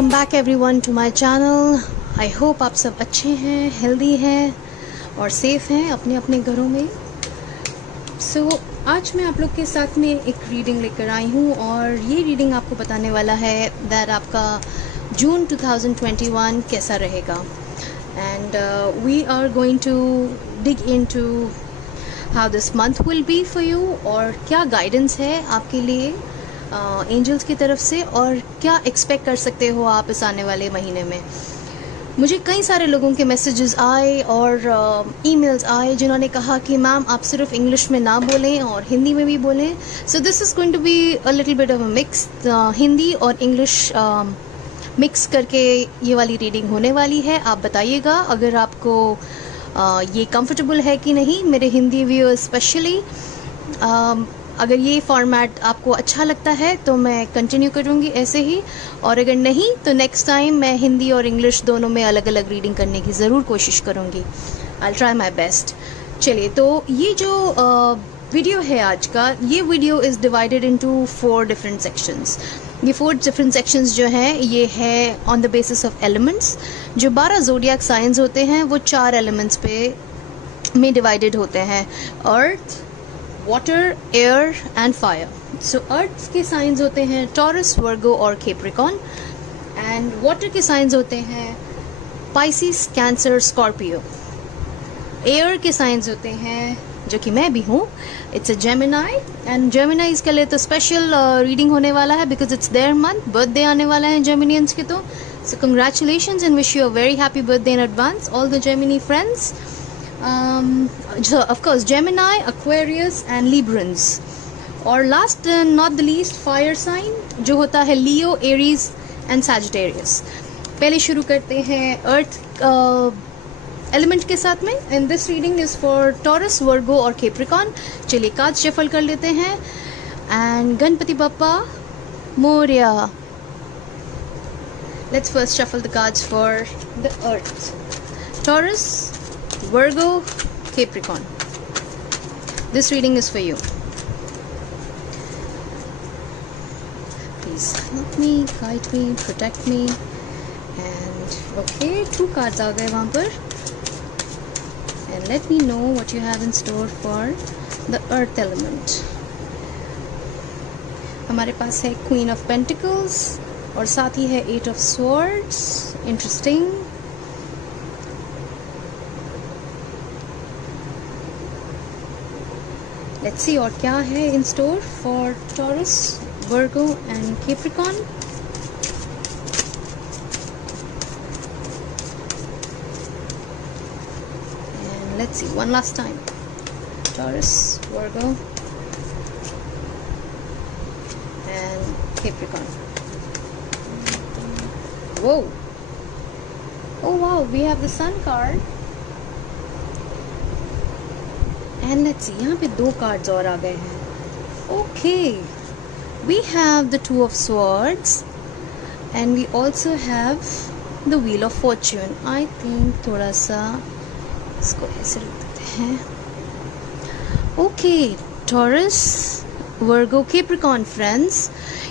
Welcome back everyone to my channel. I hope आप सब अच्छे हैं, हेल्दी हैं और सेफ हैं अपने अपने घरों में। आज मैं आप लोग के साथ में एक रीडिंग लेकर आई हूँ और ये रीडिंग आपको बताने वाला है दैट आपका जून 2021 कैसा रहेगा। And we are going to dig into how this month will be for you और क्या गाइडेंस है आपके लिए एंजल्स की तरफ से और क्या एक्सपेक्ट कर सकते हो आप इस आने वाले महीने में। मुझे कई सारे लोगों के मैसेजेस आए और ईमेल्स आए जिन्होंने कहा कि मैम आप सिर्फ इंग्लिश में ना बोलें और हिंदी में भी बोलें। So this is going to be a little bit of a mix, Hindi और इंग्लिश मिक्स करके ये वाली रीडिंग होने वाली है। आप बताइएगा अगर आपको ये कंफर्टेबल है कि नहीं, मेरे हिंदी व्यूअर्स स्पेशली। अगर ये फॉर्मेट आपको अच्छा लगता है तो मैं कंटिन्यू करूँगी ऐसे ही, और अगर नहीं तो नेक्स्ट टाइम मैं हिंदी और इंग्लिश दोनों में अलग अलग रीडिंग करने की ज़रूर कोशिश करूँगी। I try my best. चलिए, तो ये जो वीडियो है आज का, ये video is divided into 4 different sections. ये 4 डिफरेंट सेक्शंस जो हैं ये है on the basis of elements. जो 12 ज़ोडिएक साइंस होते हैं वो 4 एलिमेंट्स पे में डिवाइडेड होते हैं: earth, water, air and fire. So earth के साइंस होते हैं टॉरस, वर्गो और कैप्रिकॉर्न। एंड वाटर के साइंस होते हैं पाइसिस, कैंसर, स्कॉर्पियो। एयर के साइंस होते हैं, जो कि मैं भी हूँ, it's a Gemini. And Geminis के लिए तो स्पेशल रीडिंग होने वाला है because it's their month, birthday आने वाला है जेमिनियंस के। तो so congratulations and wish you a very happy birthday in advance all the Gemini friends. of course Gemini, Aquarius and Librans। और last not the least fire sign जो होता है Leo, Aries and Sagittarius। पहले शुरू करते हैं earth element के साथ में। And this reading is for Taurus, Virgo और कैप्रिकॉर्न। चलिए कार्ड शफल कर लेते हैं। And Ganpati Bappa Morya. Let's first shuffle the cards for the earth. Taurus, Virgo, Capricorn. This reading is for you. Please help me, guide me, protect me. And okay, 2 cards आ गए वहाँ पर. And let me know what you have in store for the earth element. हमारे पास है Queen of Pentacles और साथ ही है 8 of Swords. Interesting. Let's see और क्या है in store for Taurus, Virgo and Capricorn. And let's see one last time. Taurus, Virgo and Capricorn. Whoa! Oh wow, we have the Sun card. And let's see, यहाँ पे 2 cards और आ गए हैं। Okay, we have the 2 of Swords and we also have the Wheel of Fortune। I think थोड़ा सा इसको ऐसे रख देते हैं। ओके, टॉरस, वर्गो, कैप्रिकॉर्न फ्रेंड्स,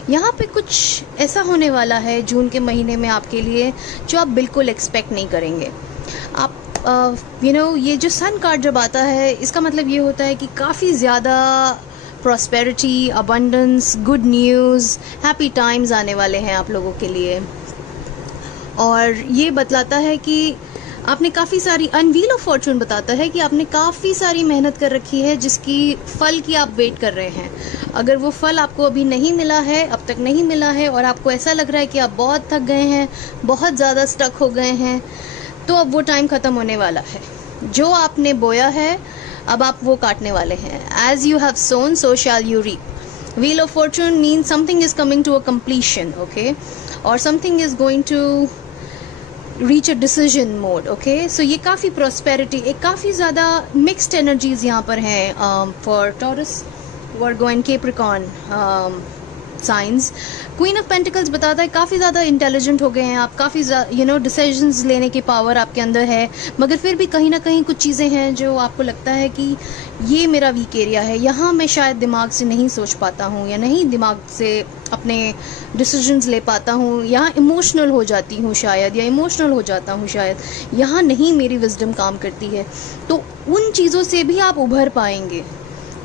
यहाँ पे कुछ ऐसा होने वाला है जून के महीने में आपके लिए जो आप बिल्कुल एक्सपेक्ट नहीं करेंगे। आप ये जो सन कार्ड जब आता है इसका मतलब ये होता है कि काफ़ी ज़्यादा prosperity, abundance, good news, happy times आने वाले हैं आप लोगों के लिए। और ये बतलाता है कि आपने काफ़ी सारी, व्हील ऑफ फॉर्चून बताता है कि आपने काफ़ी सारी मेहनत कर रखी है जिसकी फल की आप वेट कर रहे हैं। अगर वो फल आपको अभी नहीं मिला है, अब तक नहीं मिला है और आपको ऐसा लग रहा है कि आप बहुत थक गए हैं, बहुत ज़्यादा स्टक हो गए हैं, तो अब वो टाइम ख़त्म होने वाला है। जो आपने बोया है अब आप वो काटने वाले हैं। As you have sown so shall you reap. Wheel of fortune mean something is coming to a completion, okay, और something is going to reach a decision mode, okay. So ये काफ़ी प्रॉस्पेरिटी, एक काफ़ी ज़्यादा मिक्स्ड एनर्जीज यहाँ पर हैं for Taurus, Virgo and Capricorn. Science. Queen of pentacles बताता है काफ़ी ज़्यादा इंटेलिजेंट हो गए हैं आप, काफ़ी डिसीजंस लेने की पावर आपके अंदर है, मगर फिर भी कहीं ना कहीं कुछ चीज़ें हैं जो आपको लगता है कि ये मेरा वीक एरिया है, यहाँ मैं शायद दिमाग से नहीं सोच पाता हूँ या नहीं दिमाग से अपने डिसीजंस ले पाता हूँ, यहाँ इमोशनल हो जाती हूँ शायद, या इमोशनल हो जाता हूँ शायद, यहाँ नहीं मेरी विजडम काम करती है। तो उन चीज़ों से भी आप उभर पाएंगे।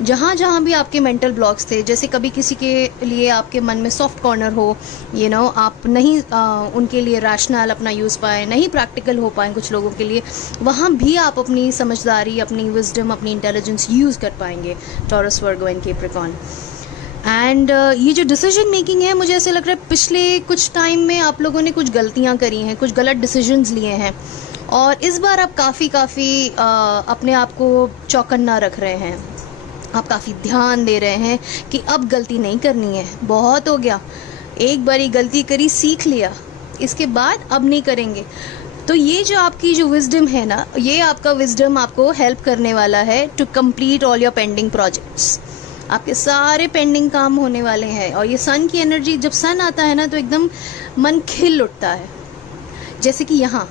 जहाँ जहाँ भी आपके मेंटल ब्लॉक्स थे, जैसे कभी किसी के लिए आपके मन में सॉफ्ट कॉर्नर हो, आप नहीं उनके लिए रैशनल अपना यूज़ पाएँ, नहीं प्रैक्टिकल हो पाएँ कुछ लोगों के लिए, वहाँ भी आप अपनी समझदारी, अपनी विजडम, अपनी इंटेलिजेंस यूज़ कर पाएंगे, taurus, Virgo and Capricorn. And ये जो डिसीजन मेकिंग है, मुझे ऐसे लग रहा है पिछले कुछ टाइम में आप लोगों ने कुछ गलतियाँ करी हैं, कुछ गलत डिसीजंस लिए हैं, और इस बार आप काफ़ी अपने आप को चौकन्ना रख रहे हैं, आप काफ़ी ध्यान दे रहे हैं कि अब गलती नहीं करनी है, बहुत हो गया, एक बारी गलती करी, सीख लिया, इसके बाद अब नहीं करेंगे। तो ये जो आपकी जो विजडम है ना, ये आपका विजडम आपको हेल्प करने वाला है to complete all your pending projects. आपके सारे पेंडिंग काम होने वाले हैं। और ये सन की एनर्जी, जब सन आता है ना तो एकदम मन खिल उठता है। जैसे कि यहाँ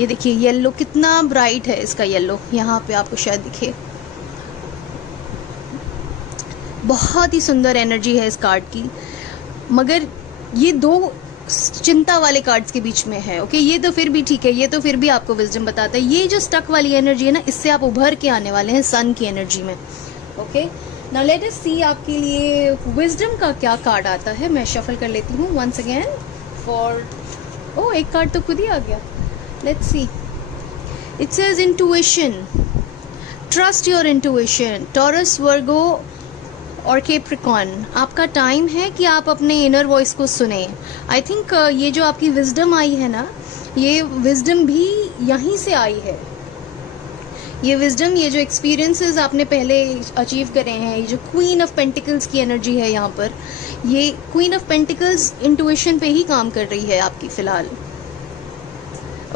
ये देखिए येलो कितना ब्राइट है, इसका येलो यहाँ पे आपको शायद दिखे, बहुत ही सुंदर एनर्जी है इस कार्ड की। मगर ये दो चिंता वाले कार्ड्स के बीच में है, ओके, ये तो फिर भी ठीक है, ये तो फिर भी आपको विजडम बताता है। ये जो स्टक वाली एनर्जी है ना, इससे आप उभर के आने वाले हैं सन की एनर्जी में, ओके। नाउ लेट अस सी आपके लिए विजडम का क्या कार्ड आता है। मैं शफल कर लेती हूँ वंस अगेन फॉर, ओह एक कार्ड तो खुद ही आ गया। Let's see, it says intuition, trust your intuition. Taurus, Virgo और कैप्रिकॉर्न, आपका टाइम है कि आप अपने इनर वॉइस को सुने। आई थिंक ये जो आपकी विजडम आई है ना, ये विजडम भी यहीं से आई है। ये विजडम, ये जो एक्सपीरियंसेस आपने पहले अचीव करे हैं, ये जो क्वीन ऑफ पेंटिकल्स की एनर्जी है यहाँ पर, ये क्वीन ऑफ पेंटिकल्स इंट्यूशन पे ही काम कर रही है आपकी फ़िलहाल,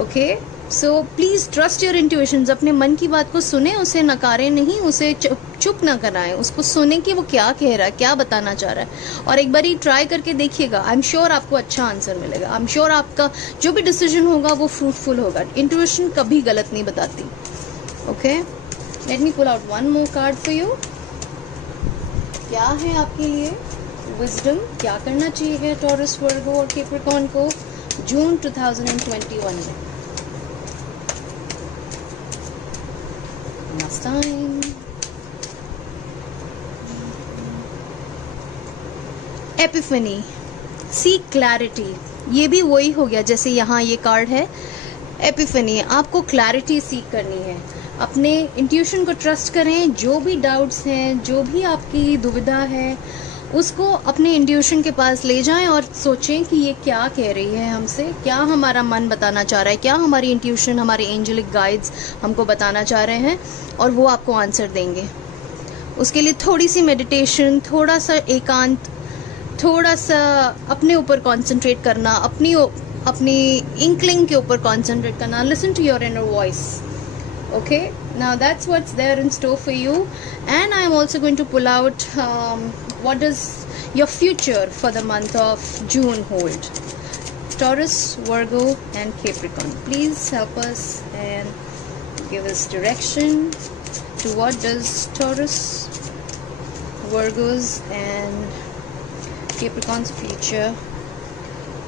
okay. So please trust your intuitions. अपने मन की बात को सुने, उसे नकारें नहीं, उसे चुप ना कराएं, उसको सुने कि वो क्या कह रहा है, क्या बताना चाह रहा है, और एक बारी ट्राई करके देखिएगा। आई एम श्योर आपको अच्छा आंसर मिलेगा। आई एम श्योर आपका जो भी डिसीजन होगा वो फ्रूटफुल होगा। इंट्यूशन कभी गलत नहीं बताती, okay. Let me pull out one more card for you. क्या है आपके लिए विजडम, क्या करना चाहिए टॉरस, वर्गो और कैप्रिकॉर्न को जून 2021 में। Last time. Epiphany, seek clarity, ये भी वही हो गया जैसे यहाँ ये कार्ड है एपिफनी। आपको क्लैरिटी सीख करनी है, अपने इंट्यूशन को ट्रस्ट करें। जो भी डाउट्स हैं, जो भी आपकी दुविधा है, उसको अपने इंट्यूशन के पास ले जाएं और सोचें कि ये क्या कह रही है हमसे, क्या हमारा मन बताना चाह रहा है, क्या हमारी इंट्यूशन, हमारे एंजेलिक गाइड्स हमको बताना चाह रहे हैं, और वो आपको आंसर देंगे। उसके लिए थोड़ी सी मेडिटेशन, थोड़ा सा एकांत, थोड़ा सा अपने ऊपर कॉन्सेंट्रेट करना, अपनी इंकलिंग के ऊपर कॉन्सेंट्रेट करना। Listen to your inner voice, okay, now that's what's there in store for you. And I am also going to pull out what does your future for the month of June hold. Taurus, Virgo and Capricorn, please help us and give us direction to what does Taurus, Virgos and Capricorn's future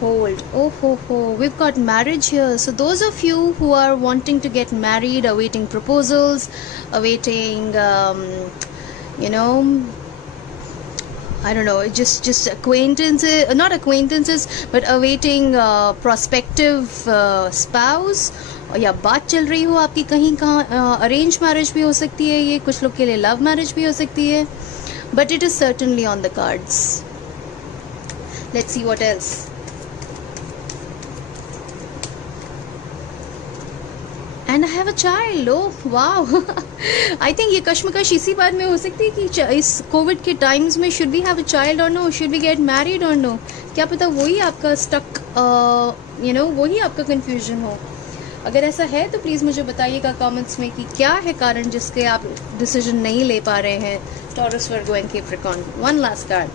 hold. Oh ho ho, we've got marriage here. So those of you who are wanting to get married, awaiting proposals, awaiting I don't know, just acquaintances, not acquaintances, but awaiting prospective spouse, या बात चल रही हो आपकी कहीं कहाँ, arrange marriage भी हो सकती है ये, कुछ लोग के लिए लव मैरिज भी हो सकती है, but it is certainly on the cards. Let's see what else. And I have a child. Oh wow. I think ये कश्मकश इसी बात में हो सकती है कि इस कोविड के टाइम्स में should we have a child or no, should we get married or no. क्या पता वही आपका स्टक वही आपका कंफ्यूजन हो। अगर ऐसा है तो प्लीज़ मुझे बताइएगा कमेंट्स में कि क्या है कारण जिसके आप डिसीजन नहीं ले पा रहे हैं। Taurus, Virgo and Capricorn. One last card.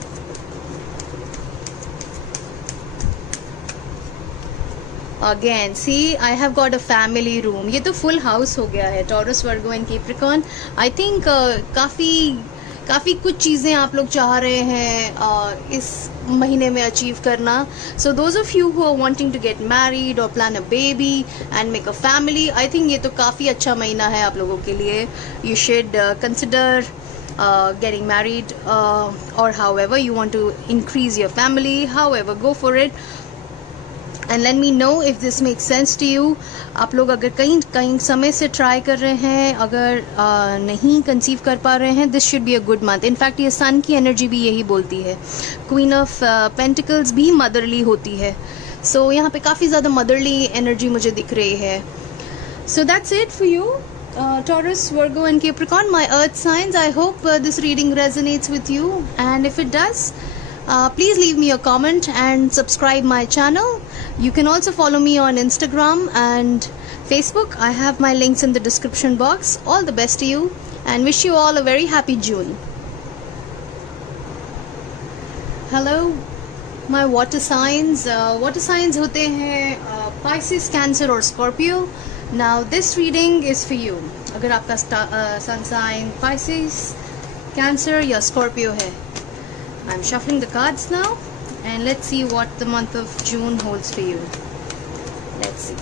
Again see I have got a family room. ये तो फुल हाउस हो गया है. Taurus, Virgo and Capricorn. I think काफ़ी कुछ चीज़ें आप लोग चाह रहे हैं इस महीने में अचीव करना. So those of you who are wanting to get married or plan a baby and make a family, I think ये तो काफ़ी अच्छा महीना है आप लोगों के लिए. You should consider getting married or however you want to increase your family, however go for it and let me know if this makes sense to you. आप लोग अगर कहीं समय से ट्राई कर रहे हैं, अगर नहीं कंसीव कर पा रहे हैं, this should be a good month. In fact ये सन की एनर्जी भी यही बोलती है. क्वीन ऑफ पेंटिकल्स भी मदरली होती है. सो यहाँ पे काफ़ी ज़्यादा मदरली एनर्जी मुझे दिख रही है. So that's it for you. Taurus, Virgo and Capricorn, my earth signs. I hope this reading resonates with you, and if it does, please leave me a comment and subscribe my channel. You can also follow me on Instagram and Facebook. I have my links in the description box. All the best to you and wish you all a very happy June. Hello my water signs. Water signs होते हैं Pisces, Cancer और Scorpio. Now this reading is for you. अगर आपका sun sign Pisces, Cancer या Scorpio है. I'm shuffling the cards now and let's see what the month of June holds for you. Let's see.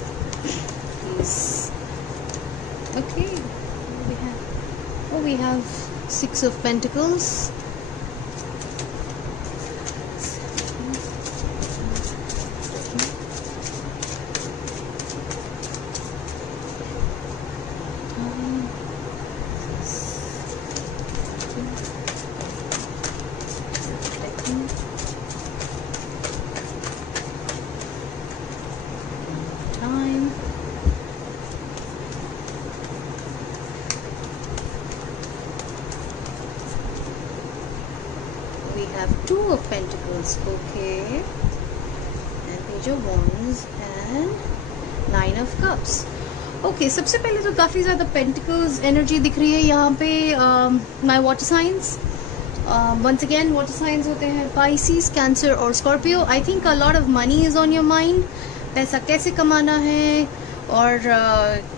Please. Okay. We have Six of Pentacles. We have Two of Pentacles, okay, and Page of Wands and Nine of Cups. Okay, सबसे पहले तो काफ़ी ज़्यादा Pentacles energy दिख रही है यहाँ पे. My water signs, once again water signs होते हैं Pisces, Cancer और Scorpio. I think a lot of money is on your mind. पैसा कैसे कमाना है और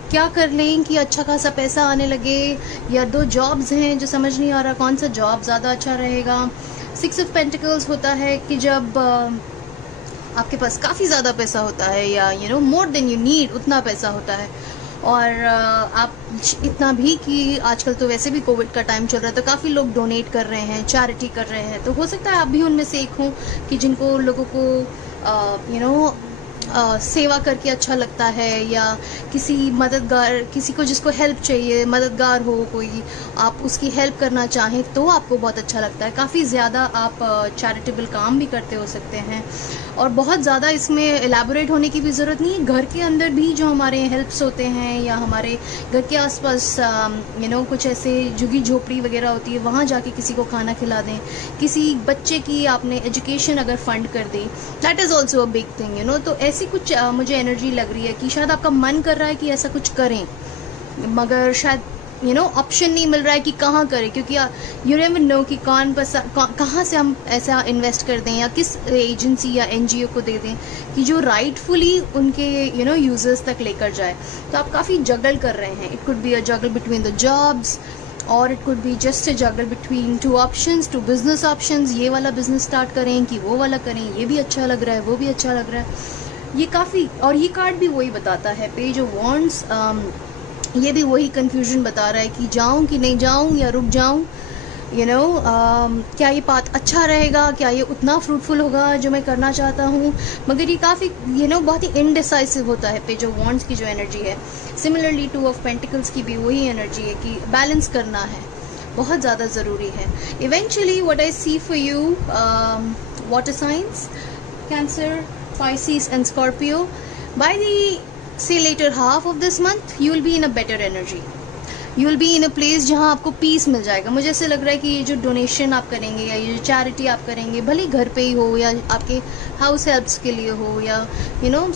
क्या कर लें कि अच्छा खासा पैसा आने लगे, या दो जॉब्स हैं जो समझ नहीं आ रहा कौन सा जॉब ज़्यादा अच्छा रहेगा. Six of Pentacles होता है कि जब आपके पास काफ़ी ज़्यादा पैसा होता है या मोर देन यू नीड, उतना पैसा होता है, और आप इतना भी कि आजकल तो वैसे भी कोविड का टाइम चल रहा है तो काफ़ी लोग डोनेट कर रहे हैं, चैरिटी कर रहे हैं. तो हो सकता है आप भी उनमें से एक हों कि जिनको लोगों को सेवा करके अच्छा लगता है, या किसी मददगार, किसी को जिसको हेल्प चाहिए, मददगार हो कोई, आप उसकी हेल्प करना चाहें तो आपको बहुत अच्छा लगता है. काफ़ी ज़्यादा आप चैरिटेबल काम भी करते हो सकते हैं, और बहुत ज़्यादा इसमें एलैबोरेट होने की भी ज़रूरत नहीं है. घर के अंदर भी जो हमारे हेल्प्स होते हैं या हमारे घर के आसपास कुछ ऐसे झुग्गी झोपड़ी वगैरह होती है, वहाँ जाके किसी को खाना खिला दें, किसी बच्चे की आपने एजुकेशन अगर फंड कर दें, that is also a big thing. तो ऐसी कुछ मुझे एनर्जी लग रही है कि शायद आपका मन कर रहा है कि ऐसा कुछ करें, मगर शायद ऑप्शन नहीं मिल रहा है कि कहाँ करें, क्योंकि यू नेवर नो कि कहाँ से हम ऐसा इन्वेस्ट कर दें या किस एजेंसी या एनजीओ को दे दें कि जो राइटफुली उनके यूजर्स तक लेकर जाए. तो आप काफ़ी जगल कर रहे हैं. It could be a juggle between the jobs, or it could be just a juggle between two options, two business options. ये वाला बिजनेस स्टार्ट करें कि वो वाला करें, ये भी अच्छा लग रहा है, वो भी अच्छा लग रहा है. ये काफ़ी, और ये कार्ड भी वही बताता है, पेज ऑफ वॉन्ड्स. ये भी वही कंफ्यूजन बता रहा है कि जाऊं कि नहीं जाऊं या रुक जाऊं. क्या ये पाथ अच्छा रहेगा, क्या ये उतना फ्रूटफुल होगा जो मैं करना चाहता हूँ. मगर ये काफ़ी बहुत ही इनडिसाइसिव होता है पेज ऑफ वॉन्ड्स की जो एनर्जी है. सिमिलरली टू ऑफ पेंटिकल्स की भी वही एनर्जी है कि बैलेंस करना है, बहुत ज़्यादा ज़रूरी है. Eventually what I see for you water signs, Cancer, Pisces and Scorpio, by the say later half of this month you will be in a better energy. You will be in a place जहाँ आपको piece मिल जाएगा. मुझे ऐसे लग रहा है कि ये जो डोनेशन आप करेंगे या ये जो चैरिटी आप करेंगे, भले घर पे ही हो या आपके हाउस हेल्प्स के लिए हो, या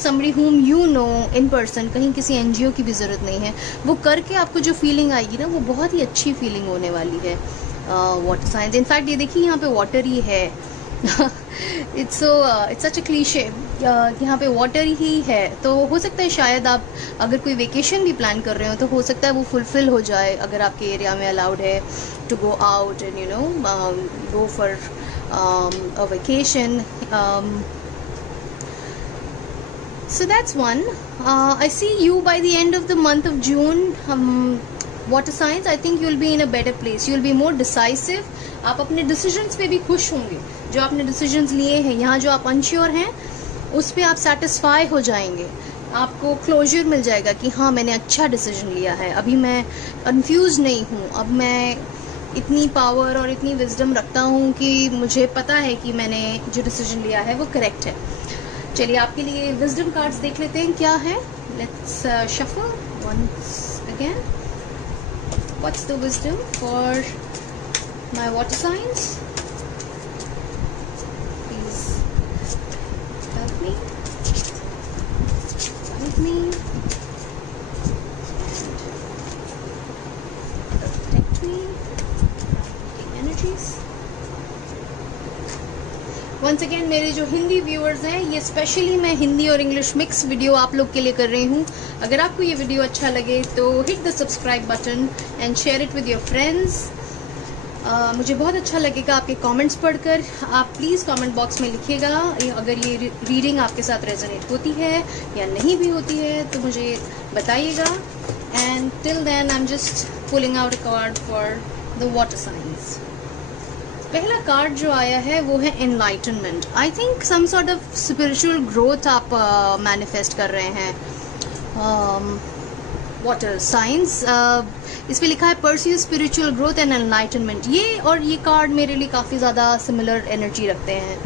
somebody whom you know in person, कहीं किसी एनजीओ की भी ज़रूरत नहीं है, वो करके आपको जो फीलिंग आएगी ना, वो बहुत ही अच्छी फीलिंग होने वाली है. वाटर साइंस, इनफैक्ट ये देखिए यहाँ पे वाटर ही है. It's such a cliche. यहाँ पे वाटर ही है, तो हो सकता है शायद आप अगर कोई वेकेशन भी प्लान कर रहे हो तो हो सकता है वो फुलफ़िल हो जाए अगर आपके एरिया में अलाउड है to go out and you know go for a vacation. So that's one. I see you by the end of the month of June. Water signs, I think you'll be in a better place. You'll be more decisive. आप अपने decisions पे भी खुश होंगे. जो आपने decisions लिए हैं, यहाँ जो आप unsure हैं, उस पे आप satisfy हो जाएंगे. आपको closure मिल जाएगा कि हाँ मैंने अच्छा decision लिया है. अभी मैं confused नहीं हूँ. अब मैं इतनी power और इतनी wisdom रखता हूँ कि मुझे पता है कि मैंने जो decision लिया है वो correct है. चलिए आपके लिए विजडम कार्ड्स देख लेते हैं क्या है. Let's shuffle once again. What's the wisdom for my water signs? Please help me, guide me, protect me from energies. Once again मेरे जो हिंदी व्यूअर्स हैं, ये स्पेशली मैं हिंदी और इंग्लिश मिक्स वीडियो आप लोग के लिए कर रही हूँ. अगर आपको ये वीडियो अच्छा लगे तो hit the subscribe button and share it with your friends. मुझे बहुत अच्छा लगेगा आपके कमेंट्स पढ़कर. आप प्लीज़ कमेंट बॉक्स में लिखिएगा अगर ये रीडिंग आपके साथ रेजोनेट होती है या नहीं भी होती है तो मुझे बताइएगा. And till then I am just pulling out a card for the water signs. पहला कार्ड जो आया है वो है enlightenment. I think some sort of spiritual growth आप मैनिफेस्ट कर रहे हैं. वाटर साइंस, इस पे लिखा है pursue spiritual growth and enlightenment. ये कार्ड मेरे लिए काफ़ी ज़्यादा सिमिलर एनर्जी रखते हैं.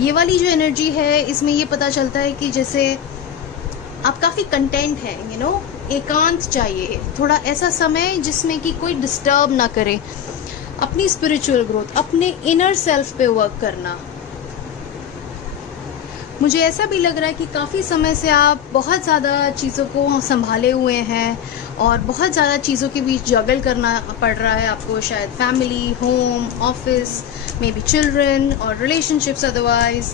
ये वाली जो एनर्जी है इसमें ये पता चलता है कि जैसे आप काफ़ी कंटेंट हैं, यू नो, एकांत चाहिए, थोड़ा ऐसा समय जिसमें कि कोई डिस्टर्ब ना करे. अपनी स्पिरिचुअल ग्रोथ, अपने इनर सेल्फ पे वर्क करना. मुझे ऐसा भी लग रहा है कि काफ़ी समय से आप बहुत ज़्यादा चीज़ों को संभाले हुए हैं और बहुत ज़्यादा चीज़ों के बीच जगल करना पड़ रहा है आपको. शायद family, home, office, may be children और रिलेशनशिप्स अदरवाइज.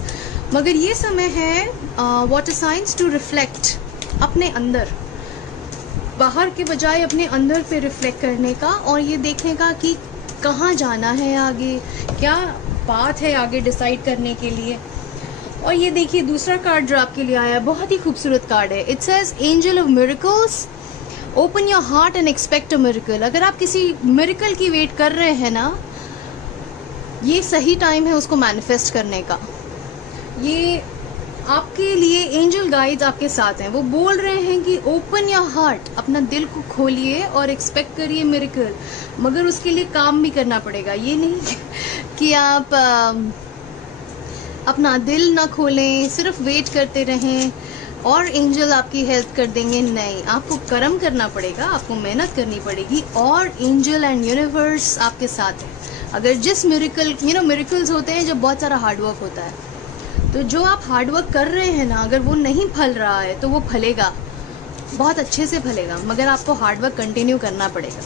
मगर ये समय है वाटर साइंस टू रिफ्लेक्ट अपने अंदर, बाहर के बजाय अपने अंदर पे रिफ्लेक्ट करने का और ये देखने का कि कहाँ जाना है आगे, क्या बात है आगे डिसाइड करने के लिए. और ये देखिए दूसरा कार्ड जो आपके लिए आया है, बहुत ही खूबसूरत कार्ड है. It says angel of miracles, open your heart and expect a miracle. अगर आप किसी मिरेकल की वेट कर रहे हैं ना, ये सही टाइम है उसको मैनिफेस्ट करने का. ये आपके लिए एंजल गाइड्स आपके साथ हैं. वो बोल रहे हैं कि ओपन योर हार्ट, अपना दिल को खोलिए और एक्सपेक्ट करिए मिरेकल. मगर उसके लिए काम भी करना पड़ेगा. ये नहीं कि आप अपना दिल ना खोलें, सिर्फ वेट करते रहें और एंजल आपकी हेल्प कर देंगे. नहीं, आपको कर्म करना पड़ेगा, आपको मेहनत करनी पड़ेगी और एंजल एंड यूनिवर्स आपके साथ है. अगर जिस मिरेकल, मिरेकल्स होते हैं जब बहुत सारा हार्डवर्क होता है, तो जो आप हार्डवर्क कर रहे हैं ना, अगर वो नहीं फल रहा है तो वो फलेगा, बहुत अच्छे से फलेगा, मगर आपको हार्डवर्क कंटिन्यू करना पड़ेगा.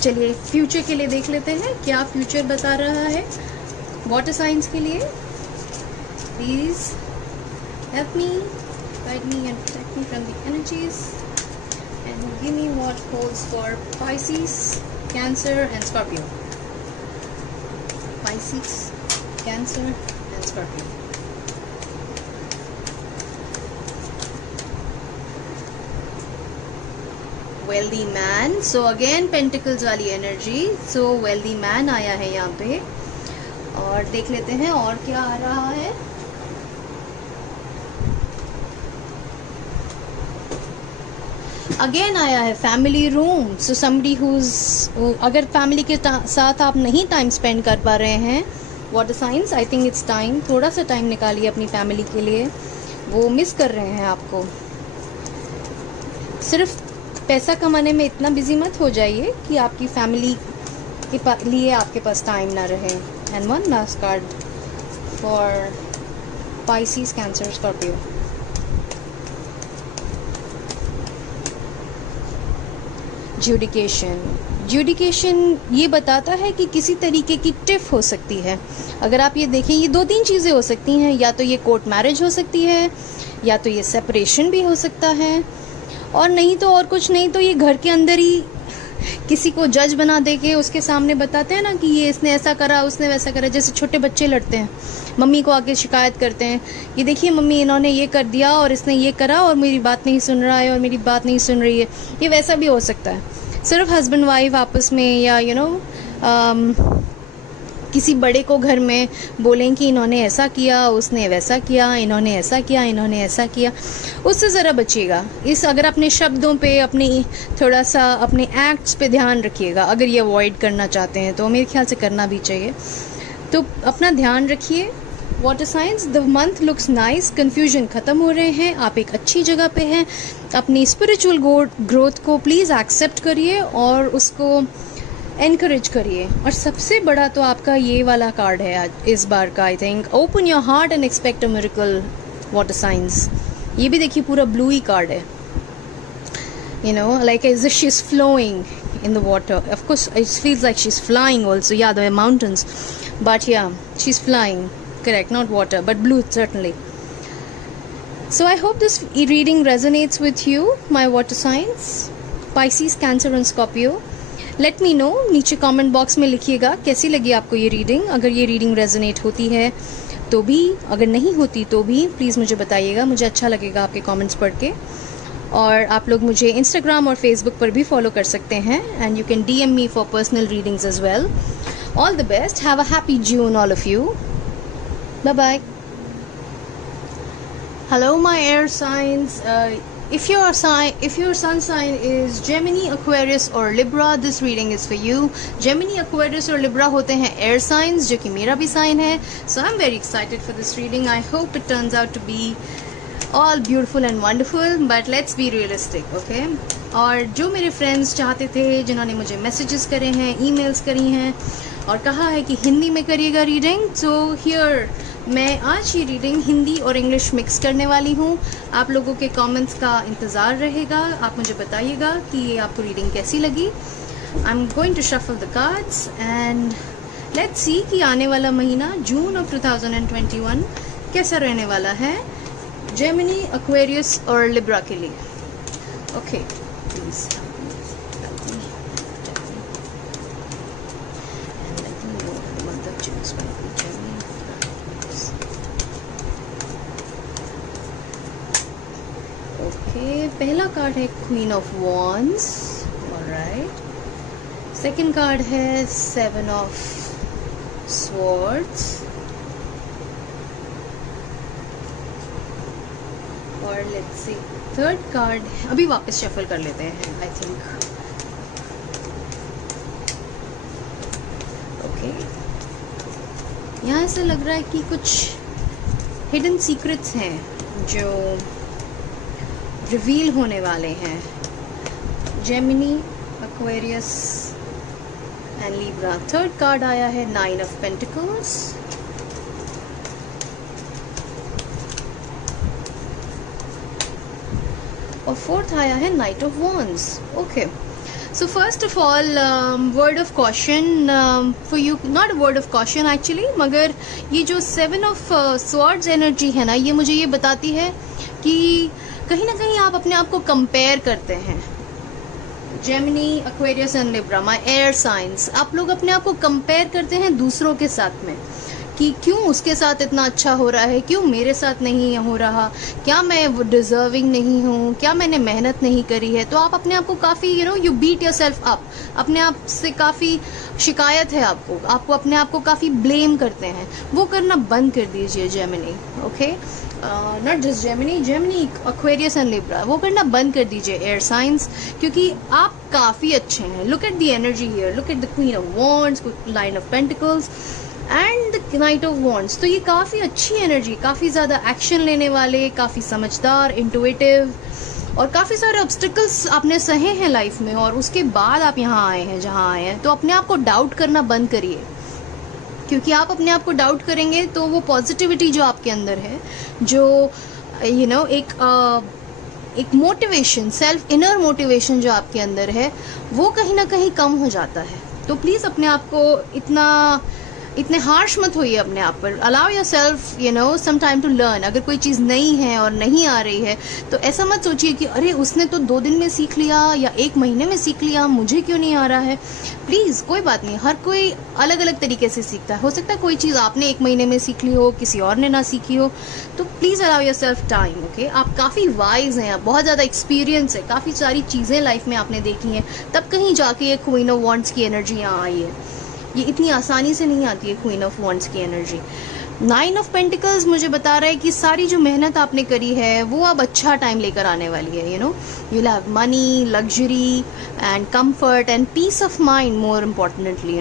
चलिए फ्यूचर के लिए देख लेते हैं क्या फ्यूचर बता रहा है वाटर साइंस के लिए. Please help me, guide me and protect me from the energies and give me what holds for Pisces, cancer and Scorpio. Pisces, cancer and Scorpio. Wealthy man. So again pentacles वाली energy. सो wealthy man आया है यहाँ पे. और देख लेते हैं और क्या आ रहा है. अगेन आया है family room. So somebody whose, अगर फैमिली के साथ आप नहीं टाइम स्पेंड कर पा रहे हैं water science, I think it's time, थोड़ा सा टाइम निकालिए अपनी फैमिली के लिए. वो मिस कर रहे हैं आपको. सिर्फ पैसा कमाने में इतना बिजी मत हो जाइए कि आपकी फैमिली के लिए आपके पास टाइम ना रहे. And one last card for Pisces, cancer, Scorpio. Judication. Adjudication ये बताता है कि किसी तरीके की टिफ हो सकती है। अगर आप ये देखें, ये 2-3 चीज़ें हो सकती हैं, या तो ये कोर्ट मैरिज हो सकती है, या तो ये सेपरेशन भी हो सकता है, और नहीं तो और कुछ नहीं तो ये घर के अंदर ही किसी को जज बना दे के उसके सामने बताते हैं ना कि ये इसने ऐसा करा, उसने वैसा करा। जैसे छोटे बच्चे लड़ते हैं, मम्मी को आके शिकायत करते हैं, ये देखिए मम्मी इन्होंने ये कर दिया और इसने ये करा और मेरी बात नहीं सुन रहा है और मेरी बात नहीं सुन रही है। ये वैसा भी हो सकता है, सिर्फ हस्बैंड वाइफ आपस में, या किसी बड़े को घर में बोलें कि इन्होंने ऐसा किया, उसने वैसा किया, इन्होंने ऐसा किया, इन्होंने ऐसा किया। उससे ज़रा बचिएगा। अगर अपने शब्दों पे, अपनी थोड़ा सा अपने एक्ट्स पे ध्यान रखिएगा। अगर ये अवॉइड करना चाहते हैं तो मेरे ख्याल से करना भी चाहिए। तो अपना ध्यान रखिए। Water science, the month looks nice, confusion ख़त्म हो रहे हैं, आप एक अच्छी जगह पे हैं। अपनी स्पिरिचुअल ग्रोथ को प्लीज़ एक्सेप्ट करिए और उसको एनकरेज करिए। और सबसे बड़ा तो आपका ये वाला कार्ड है आज इस बार का, I think, open your heart and expect a miracle. Water science, ये भी देखिए पूरा ब्लू ही कार्ड है, like as if she's flowing in the water. Of course it feels like she's flying also. Yeah, there are mountains, but yeah, she's flying, correct, not water but blue certainly. So I hope this reading resonates with you, my water signs, Pisces, Cancer and Scorpio. Let me know, नीचे comment box में लिखिएगा कैसी लगी आपको ये reading. अगर ये reading resonate होती है तो भी, अगर नहीं होती तो भी प्लीज़ मुझे बताइएगा, मुझे अच्छा लगेगा आपके कमेंट्स पढ़ के। और आप लोग मुझे इंस्टाग्राम और फेसबुक पर भी फॉलो कर सकते हैं, and you can DM me for personal readings as well. All the best, have a happy June all of you, bye bye. Hello my air signs. If your sun sign is Gemini, Aquarius or Libra, this reading is for you. Gemini, Aquarius और Libra होते हैं air signs, जो कि मेरा भी sign है. So I'm very excited for this reading. I hope it turns out to be all beautiful and wonderful, but let's be realistic, okay? और जो मेरे friends चाहते थे, जिन्होंने मुझे messages करे हैं, emails करी हैं और कहा है कि हिंदी में करिएगा रीडिंग, so here मैं आज ये रीडिंग हिंदी और इंग्लिश मिक्स करने वाली हूँ। आप लोगों के कमेंट्स का इंतज़ार रहेगा, आप मुझे बताइएगा कि ये आपको रीडिंग कैसी लगी। I am going to shuffle the cards and let's see कि आने वाला महीना जून ऑफ 2021 कैसा रहने वाला है जेमिनी, एक्वेरियस और लिब्रा के लिए। ओके, प्लीज़ पहला कार्ड है queen of wands, alright. Second card है 7 ऑफ स्वॉर्ड्स, और लेट्स सी थर्ड कार्ड अभी वापस शफल कर लेते हैं आई थिंक। ओके, यहाँ ऐसा लग रहा है कि कुछ हिडन सीक्रेट्स हैं जो रिवील होने वाले हैं। Gemini, Aquarius and Libra. Third card आया है 9 ऑफ पेंटिकल्स, और फोर्थ आया है night of wands. Okay, so first of all word of caution for you, not word of caution actually, मगर ये जो 7 ऑफ स्वॉर्ड्स एनर्जी है ना, ये मुझे ये बताती है कि कहीं ना कहीं आप अपने आप को कंपेयर करते हैं। Gemini, Aquarius and Libra, my air science, आप लोग अपने आप को कंपेयर करते हैं दूसरों के साथ में कि क्यों उसके साथ इतना अच्छा हो रहा है, क्यों मेरे साथ नहीं हो रहा, क्या मैं डिजर्विंग नहीं हूँ, क्या मैंने मेहनत नहीं करी है। तो आप अपने आप को काफ़ी you beat yourself up, अपने आप से काफ़ी शिकायत है आपको अपने आप को काफ़ी ब्लेम करते हैं। वो करना बंद कर दीजिए Gemini, okay, not just Gemini, Aquarius and Libra, वो करना बंद कर दीजिए एयर साइंस, क्योंकि आप काफ़ी अच्छे हैं। Look at the energy here, look at the queen of wands, line of pentacles and the night of wands. तो ये काफ़ी अच्छी एनर्जी, काफ़ी ज़्यादा एक्शन लेने वाले, काफ़ी समझदार, इंटुइटिव, और काफ़ी सारे ऑब्स्टिकल्स आपने सहे हैं लाइफ में, और उसके बाद आप यहाँ आए हैं जहाँ आए हैं। तो अपने आप को डाउट करना बंद करिए, क्योंकि आप अपने आप को डाउट करेंगे तो वो पॉजिटिविटी जो आपके अंदर है, जो एक मोटिवेशन, सेल्फ इनर मोटिवेशन जो आपके अंदर है वो कहीं ना कहीं कम हो जाता है। तो प्लीज़ अपने आप को इतने हार्श मत होइए अपने आप पर। Allow yourself some time to learn. अगर कोई चीज़ नई है और नहीं आ रही है तो ऐसा मत सोचिए कि अरे उसने तो 2 दिन में सीख लिया या 1 महीने में सीख लिया, मुझे क्यों नहीं आ रहा है। प्लीज़ कोई बात नहीं, हर कोई अलग अलग तरीके से सीखता है। हो सकता है कोई चीज़ आपने 1 महीने में सीख ली हो, किसी और ने ना सीखी हो। तो please allow your self time. Okay, आप काफ़ी वाइज हैं, आप बहुत ज़्यादा एक्सपीरियंस है, काफ़ी सारी चीज़ें लाइफ में आपने देखी हैं, तब कहीं जाके ये क्वीन ऑफ वॉन्ड्स की एनर्जी यहाँ आई है। ये इतनी आसानी से नहीं आती है क्वीन ऑफ वॉन्ड्स की एनर्जी। 9 ऑफ पेंटिकल्स मुझे बता रहा है कि सारी जो मेहनत आपने करी है वो अब अच्छा टाइम लेकर आने वाली है। You will have money, luxury and comfort and peace of mind more importantly.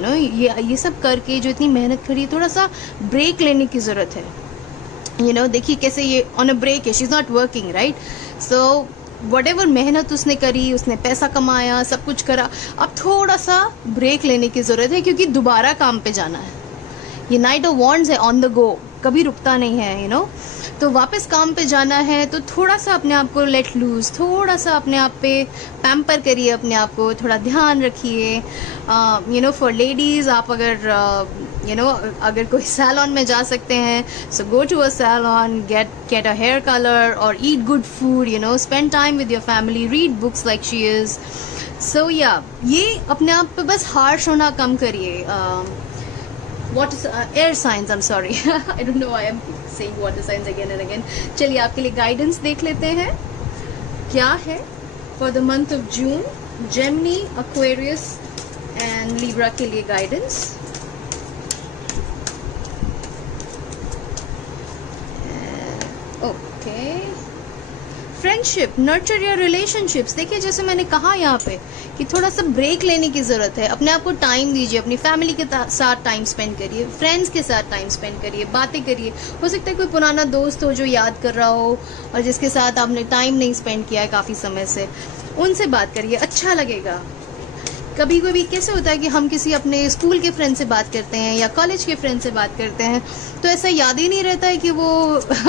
ये सब करके जो इतनी मेहनत करी, थोड़ा सा ब्रेक लेने की ज़रूरत है। देखिए कैसे ये ऑन अ ब्रेक है, she is not working, right. So whatever मेहनत उसने करी, उसने पैसा कमाया, सब कुछ करा, अब थोड़ा सा ब्रेक लेने की ज़रूरत है क्योंकि दोबारा काम पे जाना है। ये नाइट ऑफ वॉन्ड्स है, ऑन द गो, कभी रुकता नहीं है। तो वापस काम पे जाना है तो थोड़ा सा अपने आप को लेट लूज, थोड़ा सा अपने आप पे पैम्पर करिए, अपने आप को थोड़ा ध्यान रखिए। फॉर लेडीज़ आप अगर कोई सैलॉन में जा सकते हैं, so go to a salon, get a hair colour और eat good food, spend time with your family, read books like she is. So या ये अपने आप पे बस हार्श होना कम करिए। What is air signs? I'm sorry, I don't know why I'm saying water signs again and again. चलिए आपके लिए गाइडेंस देख लेते हैं क्या है for the month of June, Gemini, Aquarius and Libra के लिए guidance. Okay, friendship, nurture your relationships. देखिए जैसे मैंने कहा यहाँ पे कि थोड़ा सा ब्रेक लेने की ज़रूरत है। अपने आप को टाइम दीजिए, अपनी फैमिली के साथ टाइम स्पेंड करिए, फ्रेंड्स के साथ टाइम स्पेंड करिए, बातें करिए। हो सकता है कोई पुराना दोस्त हो जो याद कर रहा हो और जिसके साथ आपने टाइम नहीं स्पेंड किया है काफ़ी समय से, उनसे बात करिए, अच्छा लगेगा। कभी कभी कैसे होता है कि हम किसी अपने स्कूल के फ्रेंड से बात करते हैं या कॉलेज के फ्रेंड से बात करते हैं तो ऐसा याद ही नहीं रहता है कि वो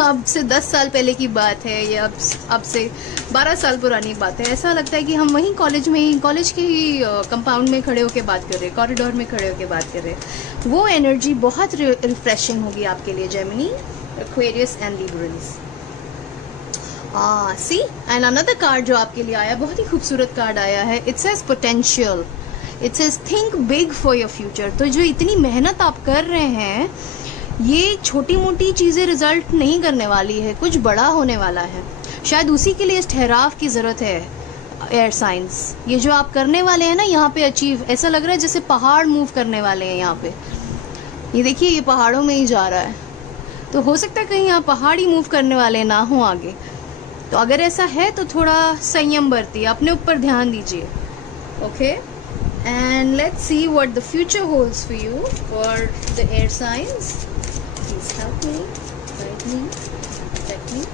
अब से 10 साल पहले की बात है या अब से 12 साल पुरानी बात है। ऐसा लगता है कि हम वहीं कॉलेज के ही कंपाउंड में खड़े होकर बात कर रहे हैं, कॉरिडोर में खड़े होकर बात कर रहे हैं। वो एनर्जी बहुत रिफ्रेशिंग होगी आपके लिए Gemini, Aquarius and Libras. See and another card जो आपके लिए आया, बहुत ही खूबसूरत कार्ड आया है। It says potential, it says think big for your future. तो जो इतनी मेहनत आप कर रहे हैं, ये छोटी मोटी चीज़ें रिजल्ट नहीं करने वाली है, कुछ बड़ा होने वाला है। शायद उसी के लिए इस ठहराव की ज़रूरत है। एयर साइंस, ये जो आप करने वाले हैं ना यहाँ पे अचीव, ऐसा लग रहा है जैसे पहाड़ मूव करने वाले हैं यहाँ पे। ये देखिए ये पहाड़ों में ही जा रहा है, तो हो सकता है कहीं यहाँ पहाड़ ही मूव करने वाले ना हो आगे। तो अगर ऐसा है तो थोड़ा संयम बरतिए, अपने ऊपर ध्यान दीजिए। Okay, and let's see what the future holds for you for the air science. Please help me, guide me, protect me.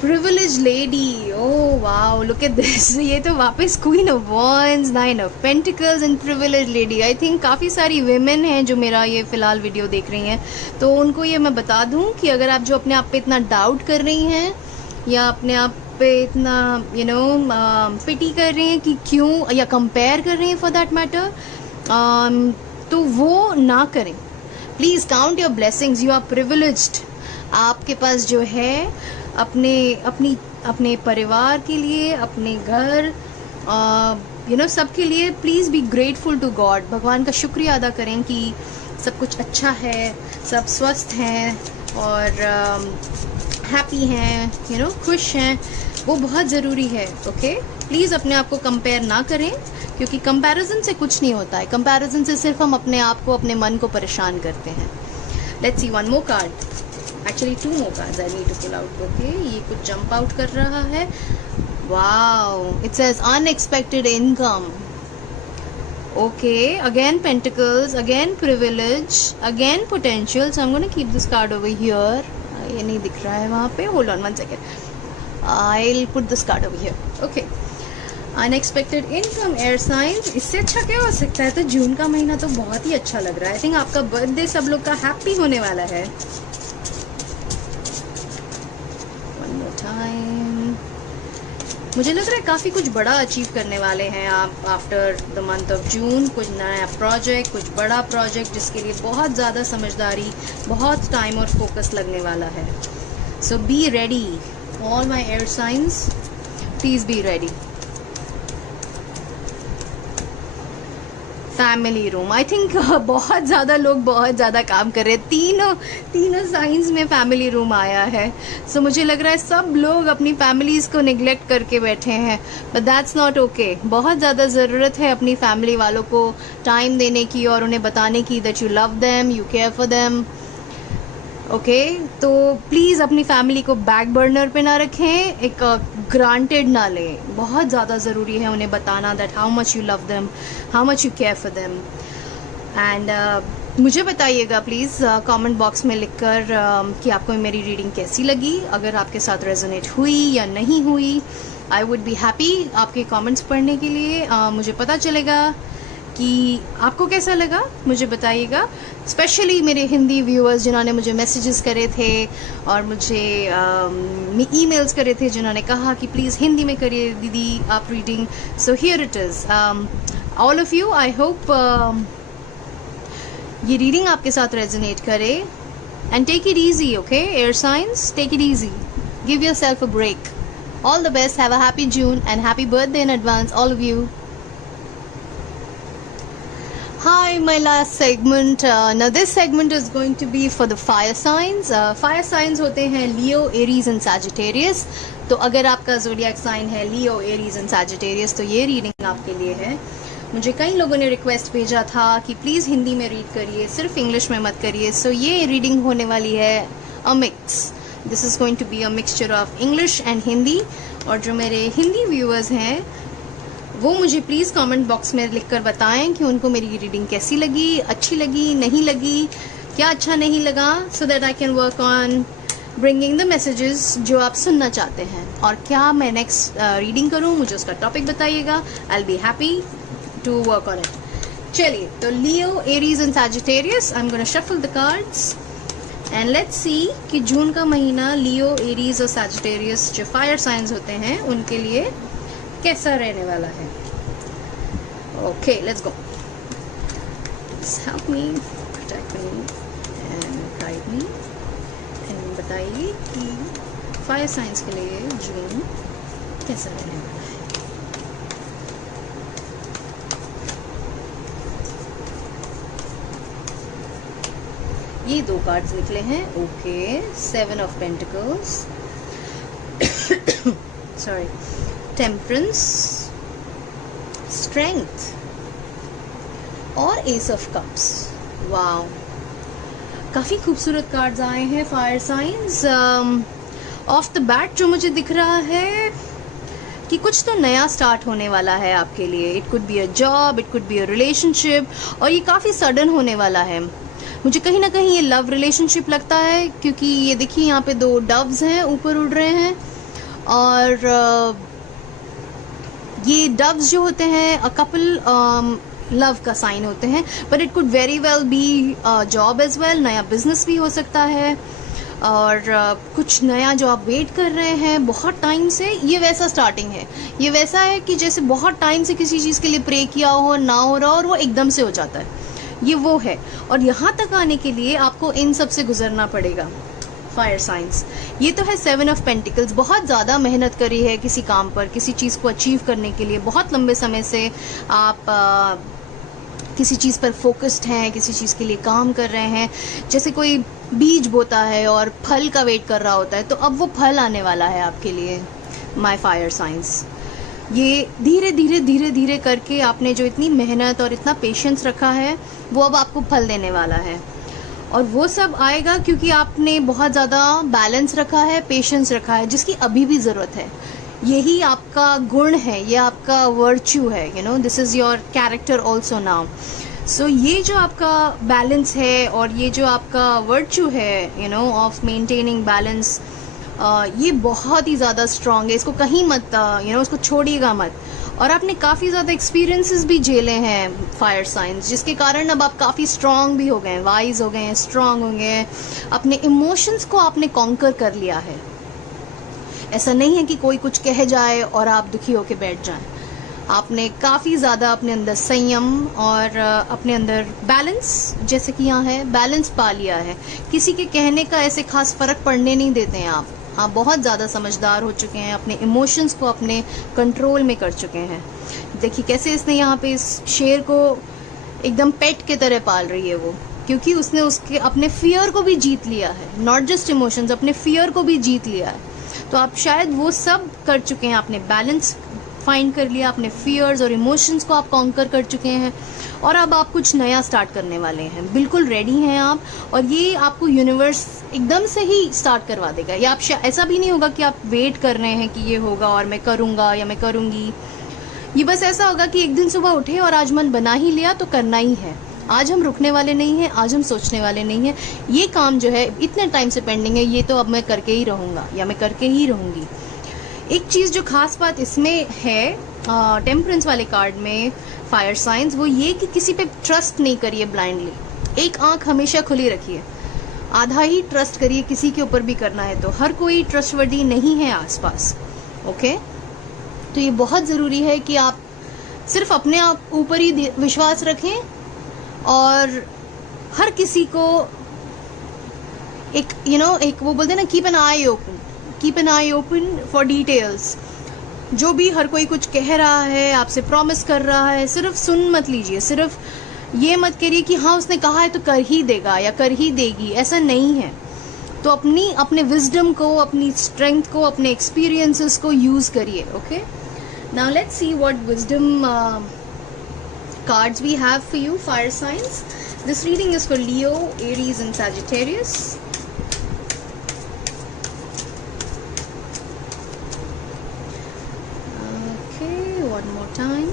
Privileged lady, oh wow, look at this. ये तो वापस Queen of Wands, 9 of Pentacles and Privileged lady. I think काफ़ी सारी women हैं जो मेरा ये फ़िलहाल वीडियो देख रही हैं, तो उनको ये मैं बता दूं कि अगर आप जो अपने आप पे इतना डाउट कर रही हैं या अपने आप पे इतना पिटी कर रही हैं कि क्यों, या कंपेयर कर रही हैं फॉर दैट मैटर, तो वो ना करें। Please count your blessings, you are privileged. आपके पास जो है अपने परिवार के लिए, अपने घर, सबके लिए please be grateful to God. भगवान का शुक्रिया अदा करें कि सब कुछ अच्छा है, सब स्वस्थ हैं और हैप्पी हैं, खुश हैं। वो बहुत ज़रूरी है। ओके, प्लीज़ अपने आप को कंपेयर ना करें क्योंकि कंपैरिजन से कुछ नहीं होता है। कंपैरिजन से सिर्फ हम अपने आप को, अपने मन को परेशान करते हैं। Let's see one more card, actually 2 more cards I need to pull out. Okay, ये कुछ जंप आउट कर रहा है। Wow, it says unexpected income. Okay, again pentacles, again privilege, again potential. So I am gonna keep this card over here. ये नहीं दिख रहा है वहाँ पे, hold on 1 second, I will put this card over here. Okay, unexpected income, air science, इससे अच्छा क्या हो सकता है। तो जून का महीना तो बहुत ही अच्छा लग रहा है। आई थिंक आपका बर्थडे सब लोग का हैप्पी होने वाला है। टाइम। मुझे लग रहा है काफ़ी कुछ बड़ा अचीव करने वाले हैं आप after the month of June. कुछ नया प्रोजेक्ट, कुछ बड़ा प्रोजेक्ट जिसके लिए बहुत ज़्यादा समझदारी, बहुत टाइम और फोकस लगने वाला है। So be ready, all my air signs, please be ready. Family room, I think बहुत ज़्यादा लोग बहुत ज़्यादा काम कर रहे हैं। तीनों साइंस में फैमिली रूम आया है। सो मुझे लग रहा है सब लोग अपनी फैमिलीज़ को निगलेक्ट करके बैठे हैं, बट दैट्स नॉट ओके। बहुत ज़्यादा ज़रूरत है अपनी फैमिली वालों को टाइम देने की और उन्हें बताने की that you love them, you care for them. Okay, तो प्लीज़ अपनी फैमिली को बैक बर्नर पे ना रखें, एक ग्रांटेड ना लें। बहुत ज़्यादा ज़रूरी है उन्हें बताना that how much you love them, how much you care for them. And मुझे बताइएगा प्लीज़ कमेंट बॉक्स में लिखकर कि आपको मेरी रीडिंग कैसी लगी। अगर आपके साथ रेजोनेट हुई या नहीं हुई, आई वुड बी हैप्पी आपके कमेंट्स पढ़ने के लिए। मुझे पता चलेगा कि आपको कैसा लगा, मुझे बताइएगा। स्पेशली मेरे हिंदी व्यूअर्स जिन्होंने मुझे मैसेजेस करे थे और मुझे ईमेल्स करे थे, जिन्होंने कहा कि प्लीज़ हिंदी में करिए दीदी आप reading. So here it is, all of you, I hope ये रीडिंग आपके साथ रेजोनेट करे। And take it easy, okay air signs, take it easy, give yourself a break. All the best, have a happy June and happy birthday in advance all of you. Hi, my last segment. Now this segment is going to be for the fire signs. Fire signs होते हैं Leo, Aries and Sagittarius. तो अगर आपका zodiac sign है Leo, Aries and Sagittarius, तो ये reading आपके लिए है। मुझे कई लोगों ने रिक्वेस्ट भेजा था कि प्लीज़ हिंदी में रीड करिए, सिर्फ इंग्लिश में मत करिए। सो ये रीडिंग होने वाली है a mix. This is going to be a mixture of English and Hindi. और जो मेरे हिंदी व्यूअर्स हैं वो मुझे प्लीज़ कमेंट बॉक्स में लिखकर बताएं कि उनको मेरी रीडिंग कैसी लगी, अच्छी लगी, नहीं लगी, क्या अच्छा नहीं लगा, so that I can work on bringing the messages जो आप सुनना चाहते हैं। और क्या मैं नेक्स्ट रीडिंग करूं, मुझे उसका टॉपिक बताइएगा। I will be happy to work on it. चलिए, तो Leo, Aries and Sagittarius, I am gonna shuffle the cards and let's see कि जून का महीना लियो, एरीज और सैजिटेरियस जो फायर साइंस होते हैं उनके लिए कैसा रहने वाला है। Okay, let's go. Help me, protect me and guide me and बताइए कि फायर साइंस के लिए जून कैसा रहने वाला है। ये दो कार्ड्स निकले हैं। Okay, 7 of pentacles, sorry, temperance, strength और एस ऑफ कप्स। वाओ, काफ़ी खूबसूरत कार्ड्स आए हैं fire science. Of the bat जो मुझे दिख रहा है कि कुछ तो नया स्टार्ट होने वाला है आपके लिए। It could be a job, it could be a relationship, और ये काफ़ी सडन होने वाला है। मुझे कहीं ना कहीं ये लव रिलेशनशिप लगता है, क्योंकि ये देखिए यहाँ पे 2 डव्स हैं, ऊपर उड़ रहे हैं। और ये डव्स जो होते हैं अ कपल लव का साइन होते हैं, but it could very well be job as well. नया बिजनेस भी हो सकता है, और कुछ नया जो आप वेट कर रहे हैं बहुत टाइम से, ये वैसा स्टार्टिंग है। ये वैसा है कि जैसे बहुत टाइम से किसी चीज़ के लिए प्रे किया हो, ना हो रहा, और वो एकदम से हो जाता है। ये वो है, और यहाँ तक आने के लिए आपको इन सब से गुजरना पड़ेगा। फायर साइंस, ये तो है 7 ऑफ पेंटिकल्स। बहुत ज़्यादा मेहनत करी है किसी काम पर, किसी चीज़ को अचीव करने के लिए। बहुत लंबे समय से आप किसी चीज़ पर फोकस्ड हैं, किसी चीज़ के लिए काम कर रहे हैं। जैसे कोई बीज बोता है और फल का वेट कर रहा होता है, तो अब वो फल आने वाला है आपके लिए, माय फायर साइंस। ये धीरे धीरे धीरे धीरे करके आपने जो इतनी मेहनत और इतना पेशेंस रखा है, वो अब आपको फल देने वाला है। और वो सब आएगा क्योंकि आपने बहुत ज़्यादा बैलेंस रखा है, पेशेंस रखा है, जिसकी अभी भी ज़रूरत है। यही आपका गुण है, ये आपका वर्च्यू है। You know, this is your character also now. So ये जो आपका बैलेंस है और ये जो आपका वर्च्यू है, you no, of maintaining balance, ये बहुत ही ज़्यादा स्ट्रांग है। इसको कहीं मत, उसको छोड़िएगा मत। और आपने काफ़ी ज़्यादा एक्सपीरियंसेस भी झेले हैं फायर साइंस, जिसके कारण अब आप काफ़ी स्ट्रांग भी हो गए हैं, वाइज हो गए हैं, स्ट्रांग हो गए हैं। अपने इमोशंस को आपने कॉन्कर कर लिया है। ऐसा नहीं है कि कोई कुछ कह जाए और आप दुखी होकर बैठ जाएं। आपने काफ़ी ज़्यादा अपने अंदर संयम और अपने अंदर बैलेंस, जैसे कि यहाँ है, बैलेंस पा लिया है। किसी के कहने का ऐसे खास फ़र्क पड़ने नहीं देते हैं आप बहुत ज़्यादा समझदार हो चुके हैं, अपने इमोशंस को अपने कंट्रोल में कर चुके हैं। देखिए कैसे इसने यहाँ पे इस शेर को एकदम पेट के तरह पाल रही है वो, क्योंकि उसने उसके अपने फियर को भी जीत लिया है, नॉट जस्ट इमोशंस, अपने फियर को भी जीत लिया है। तो आप शायद वो सब कर चुके हैं, आपने बैलेंस फाइंड कर लिया, अपने फियर्स और इमोशंस को आप कॉन्कर कर चुके हैं, और अब आप कुछ नया स्टार्ट करने वाले हैं। बिल्कुल रेडी हैं आप, और ये आपको यूनिवर्स एकदम से ही स्टार्ट करवा देगा। या आप ऐसा भी नहीं होगा कि आप वेट कर रहे हैं कि ये होगा और मैं करूँगा या मैं करूँगी। ये बस ऐसा होगा कि एक दिन सुबह उठे और आज मन बना ही लिया तो करना ही है। आज हम रुकने वाले नहीं हैं, आज हम सोचने वाले नहीं हैं। ये काम जो है इतने टाइम से पेंडिंग है, ये तो अब मैं करके ही रहूँगा या मैं करके ही रहूँगी। एक चीज़ जो खास बात इसमें है टेम्परेंस वाले कार्ड में, फायर साइंस, वो ये कि किसी पे ट्रस्ट नहीं करिए ब्लाइंडली। एक आंख हमेशा खुली रखिए, आधा ही ट्रस्ट करिए किसी के ऊपर भी करना है तो। हर कोई ट्रस्टवर्दी नहीं है आसपास, ओके। तो ये बहुत ज़रूरी है कि आप सिर्फ अपने आप ऊपर ही विश्वास रखें, और हर किसी को एक एक वो बोलते हैं ना, keep an I open for details. जो भी हर कोई कुछ कह रहा है, आपसे प्रॉमिस कर रहा है, सिर्फ सुन मत लीजिए। सिर्फ ये मत करिए कि हाँ उसने कहा है तो कर ही देगा या कर ही देगी, ऐसा नहीं है। तो अपने विजडम को, अपनी स्ट्रेंथ को, अपने एक्सपीरियंसेस को यूज़ करिए, okay. Now let's see what wisdom cards we have for you, fire signs. This reading is for Leo, Aries and Sagittarius. Okay, one more time.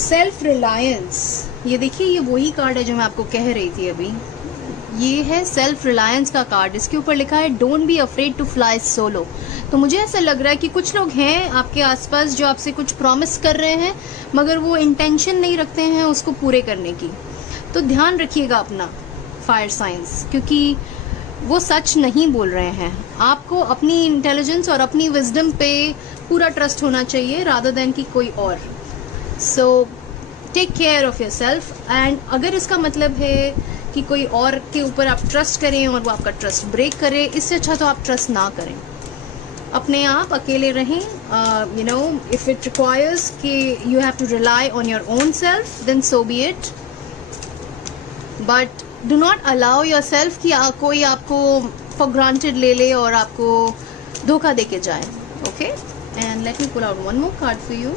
Self reliance, ये देखिए, ये वही कार्ड है जो मैं आपको कह रही थी अभी। ये है सेल्फ रिलायंस का कार्ड। इसके ऊपर लिखा है don't be afraid to fly solo. तो मुझे ऐसा लग रहा है कि कुछ लोग हैं आपके आसपास जो आपसे कुछ प्रॉमिस कर रहे हैं, मगर वो इंटेंशन नहीं रखते हैं उसको पूरे करने की। तो ध्यान रखिएगा अपना फायर साइंस, क्योंकि वो सच नहीं बोल रहे हैं। आपको अपनी इंटेलिजेंस और अपनी विजडम पे पूरा ट्रस्ट होना चाहिए रादर देन कि कोई और। So take care of yourself. And अगर इसका मतलब है कि कोई और के ऊपर आप ट्रस्ट करें और वो आपका ट्रस्ट ब्रेक करे, इससे अच्छा तो आप ट्रस्ट ना करें। अपने आप अकेले रहें। इफ इट रिक्वायर्स कि you have to rely on your own self, then so be it, but do not allow yourself कि कोई आपको फॉर ग्रांटेड ले ले और आपको धोखा दे के जाए, okay. And let me pull out one more card for you.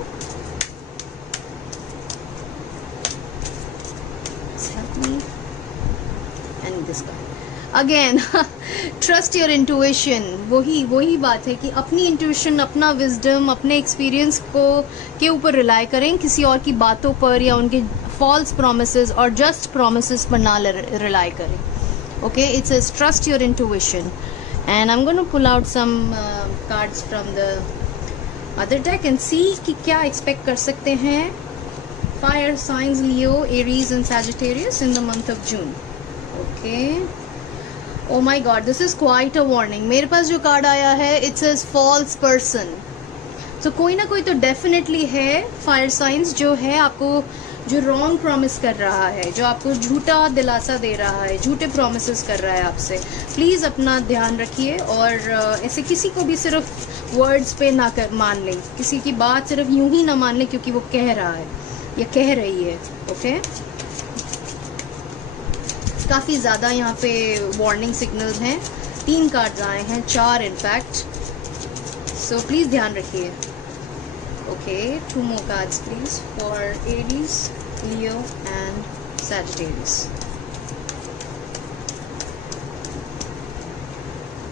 Again trust your intuition. वही बात है कि अपनी इंट्यूशन, अपना विजडम, अपने एक्सपीरियंस को के ऊपर रिलाई करें, किसी और की बातों पर या उनके फॉल्स प्रोमिसेस और जस्ट प्रोमिसेस पर ना रिलाई करें, okay. It says trust your intuition. And I am going to pull out some cards from the other deck and see कि क्या एक्सपेक्ट कर सकते हैं fire signs Leo, Aries and Sagittarius in the month of June. Okay. Oh my God, this is quite a warning. मेरे पास जो card आया है, it says false person. So कोई ना कोई तो definitely है fire signs जो है आपको, जो wrong promise कर रहा है, जो आपको झूठा दिलासा दे रहा है, झूठे promises कर रहा है आपसे। प्लीज़ अपना ध्यान रखिए और ऐसे किसी को भी सिर्फ words पे ना मान लें, किसी की बात सिर्फ यूं ही ना मान लें क्योंकि वो कह रहा है या कह रही है, ओके। काफ़ी ज़्यादा यहाँ पे वार्निंग सिग्नल्स हैं। 3 कार्ड्स आए हैं, 4 इनफैक्ट, सो प्लीज़ ध्यान रखिए, okay. 2 more cards please for Aries, Leo and Sagittarius.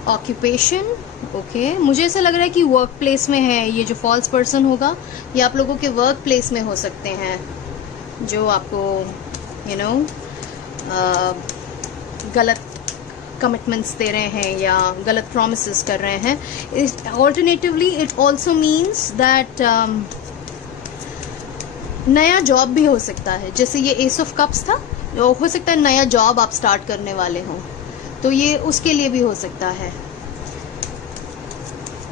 Occupation, okay. मुझे ऐसा लग रहा है कि वर्क प्लेस में है ये जो फॉल्स पर्सन होगा, ये आप लोगों के वर्क प्लेस में हो सकते हैं, जो आपको गलत कमिटमेंट्स दे रहे हैं या गलत प्रॉमिसेस कर रहे हैं। Alternatively it also means that नया जॉब भी हो सकता है, जैसे ये एस ऑफ कप्स था, हो सकता है नया जॉब आप स्टार्ट करने वाले हों, तो ये उसके लिए भी हो सकता है।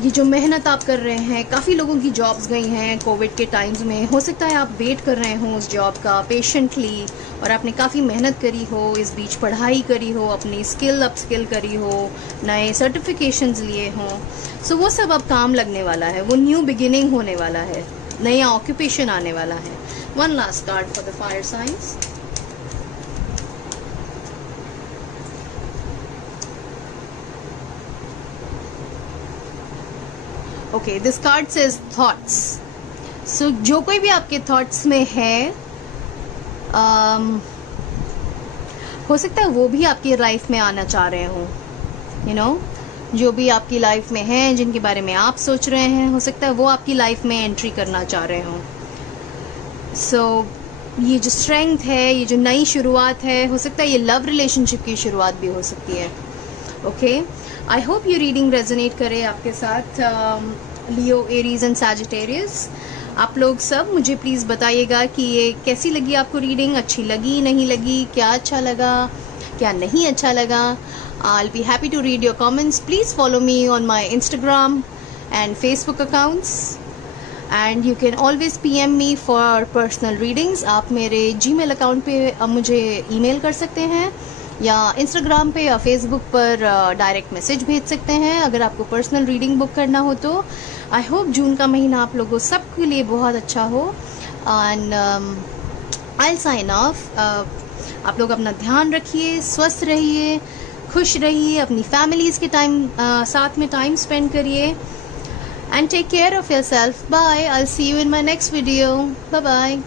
ये जो मेहनत आप कर रहे हैं, काफ़ी लोगों की जॉब्स गई हैं कोविड के टाइम्स में, हो सकता है आप वेट कर रहे हों उस जॉब का पेशेंटली, और आपने काफ़ी मेहनत करी हो, इस बीच पढ़ाई करी हो, अपनी स्किल अपस्किल करी हो, नए सर्टिफिकेशंस लिए हों, सो वो सब अब काम लगने वाला है, वो न्यू बिगिनिंग होने वाला है, नया ऑक्यूपेशन आने वाला है। One last card for the fire signs. Okay, this card says thoughts. So जो कोई भी आपके थॉट्स में है, हो सकता है वो भी आपकी लाइफ में आना चाह रहे हों, यू नो, जो भी आपकी लाइफ में हैं, जिनके बारे में आप सोच रहे हैं, हो सकता है वो आपकी लाइफ में एंट्री करना चाह रहे हों। सो ये जो स्ट्रेंथ है, ये जो नई शुरुआत है, हो सकता है ये लव रिलेशनशिप की शुरुआत भी हो सकती है। ओके, आई होप ये रीडिंग रेजोनेट करे आपके साथ, लियो, एरीज एंड सैजिटेरियस। आप लोग सब मुझे प्लीज़ बताइएगा कि ये कैसी लगी आपको रीडिंग, अच्छी लगी, नहीं लगी, क्या अच्छा लगा, क्या नहीं अच्छा लगा। I'll be happy to read your comments. Please follow me on my Instagram and Facebook accounts. And you can always PM me for personal readings. आप मेरे Gmail अकाउंट पे मुझे ईमेल कर सकते हैं, या इंस्टाग्राम पे या फेसबुक पर डायरेक्ट मैसेज भेज सकते हैं अगर आपको पर्सनल रीडिंग बुक करना हो तो। आई होप जून का महीना आप लोगों सबके लिए बहुत अच्छा हो, and I will sign off. आप लोग अपना ध्यान रखिए, स्वस्थ रहिए, खुश रहिए, अपनी फैमिलीज़ के साथ में टाइम स्पेंड करिए, and take care of yourself. Bye, I will see you in my next video. Bye bye.